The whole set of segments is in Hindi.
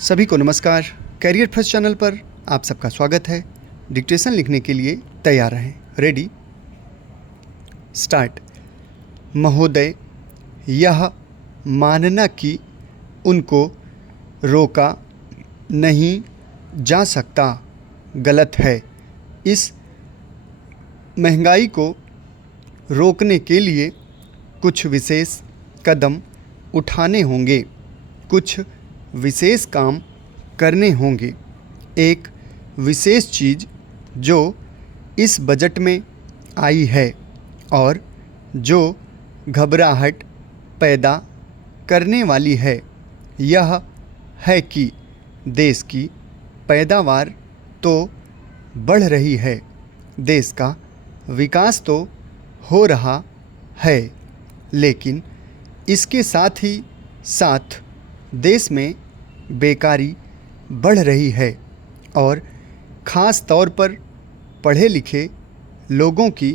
सभी को नमस्कार। कैरियर फर्स्ट चैनल पर आप सबका स्वागत है। डिक्टेशन लिखने के लिए तैयार रहें। Ready, start. महोदय, यह मानना कि उनको रोका नहीं जा सकता गलत है। इस महंगाई को रोकने के लिए कुछ विशेष कदम उठाने होंगे, कुछ विशेष काम करने होंगे। एक विशेष चीज़ जो इस बजट में आई है और जो घबराहट पैदा करने वाली है, यह है कि देश की पैदावार तो बढ़ रही है, देश का विकास तो हो रहा है, लेकिन इसके साथ ही साथ देश में बेकारी बढ़ रही है और ख़ास तौर पर पढ़े लिखे लोगों की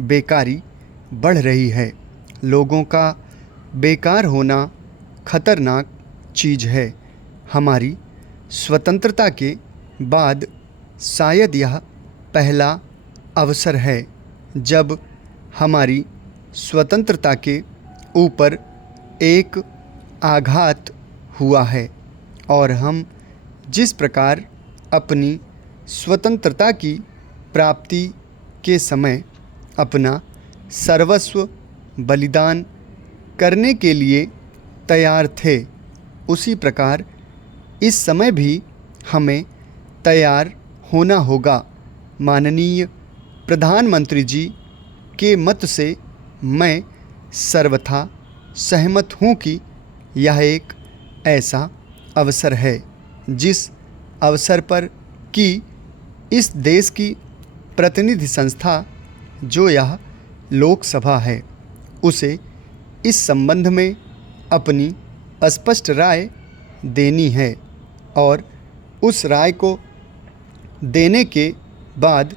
बेकारी बढ़ रही है। लोगों का बेकार होना खतरनाक चीज़ है। हमारी स्वतंत्रता के बाद शायद यह पहला अवसर है जब हमारी स्वतंत्रता के ऊपर एक आघात हुआ है और हम जिस प्रकार अपनी स्वतंत्रता की प्राप्ति के समय अपना सर्वस्व बलिदान करने के लिए तैयार थे, उसी प्रकार इस समय भी हमें तैयार होना होगा। माननीय प्रधानमंत्री जी के मत से मैं सर्वथा सहमत हूँ कि यह एक ऐसा अवसर है जिस अवसर पर कि इस देश की प्रतिनिधि संस्था जो यह लोकसभा है, उसे इस संबंध में अपनी स्पष्ट राय देनी है और उस राय को देने के बाद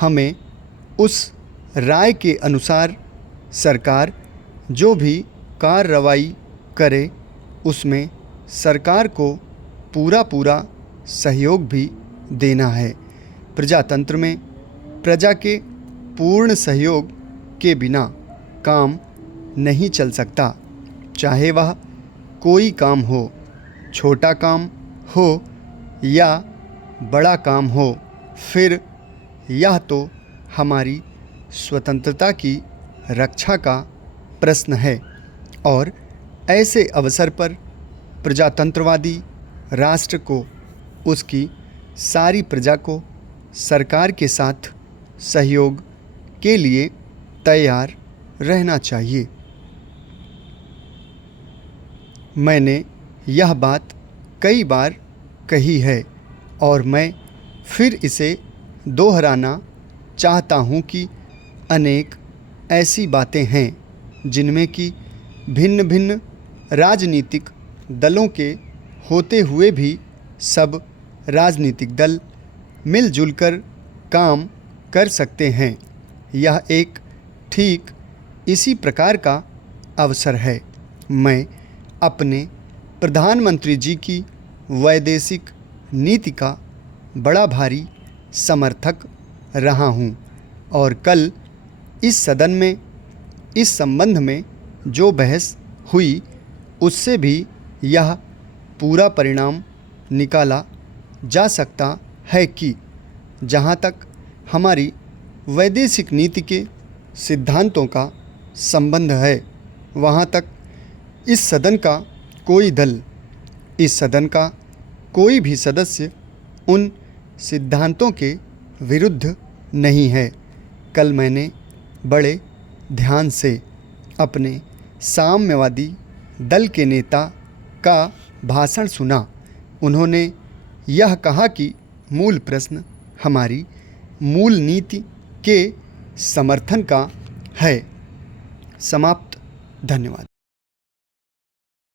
हमें उस राय के अनुसार सरकार जो भी कार्रवाई करे उसमें सरकार को पूरा सहयोग भी देना है। प्रजातंत्र में प्रजा के पूर्ण सहयोग के बिना काम नहीं चल सकता, चाहे वह कोई काम हो, छोटा काम हो या बड़ा काम हो। फिर यह तो हमारी स्वतंत्रता की रक्षा का प्रश्न है और ऐसे अवसर पर प्रजातंत्रवादी राष्ट्र को, उसकी सारी प्रजा को सरकार के साथ सहयोग के लिए तैयार रहना चाहिए। मैंने यह बात कई बार कही है और मैं फिर इसे दोहराना चाहता हूँ कि अनेक ऐसी बातें हैं जिनमें कि भिन्न भिन्न राजनीतिक दलों के होते हुए भी सब राजनीतिक दल मिलजुल कर काम कर सकते हैं। यह एक ठीक इसी प्रकार का अवसर है। मैं अपने प्रधानमंत्री जी की वैदेशिक नीति का बड़ा भारी समर्थक रहा हूँ और कल इस सदन में इस संबंध में जो बहस हुई उससे भी यह पूरा परिणाम निकाला जा सकता है कि जहाँ तक हमारी वैदेशिक नीति के सिद्धांतों का संबंध है, वहाँ तक इस सदन का कोई दल, इस सदन का कोई भी सदस्य उन सिद्धांतों के विरुद्ध नहीं है। कल मैंने बड़े ध्यान से अपने साम्यवादी दल के नेता का भाषण सुना। उन्होंने यह कहा कि मूल प्रश्न हमारी मूल नीति के समर्थन का है। समाप्त। धन्यवाद।